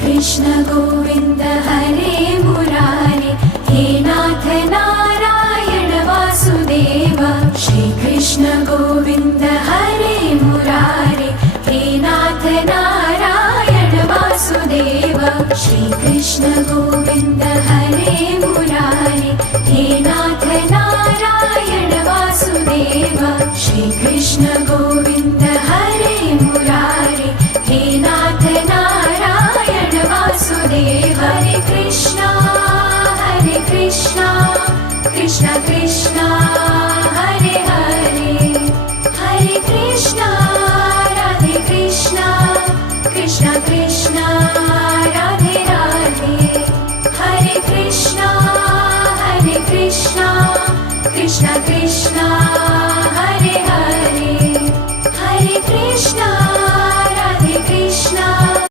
कृष्ण गोविन्द हरे मुरारे, हे नाथ नारायण वासुदेव। श्री कृष्ण गोविन्द हरे मुरारे, हे नाथ नारायण वासुदेव। श्री कृष्ण गोविन्द हरे मुरारे, हे नाथ नारायण वासुदेव। श्री कृष्ण गोविन्द हरे मुरारे, हे नाथ नारायण वासुदेव। हरे कृष्णा कृष्ण कृष्ण हरे हरे, हरे कृष्णा राधे कृष्णा कृष्ण कृष्ण राधे राधे। हरे कृष्णा कृष्ण कृष्ण हरे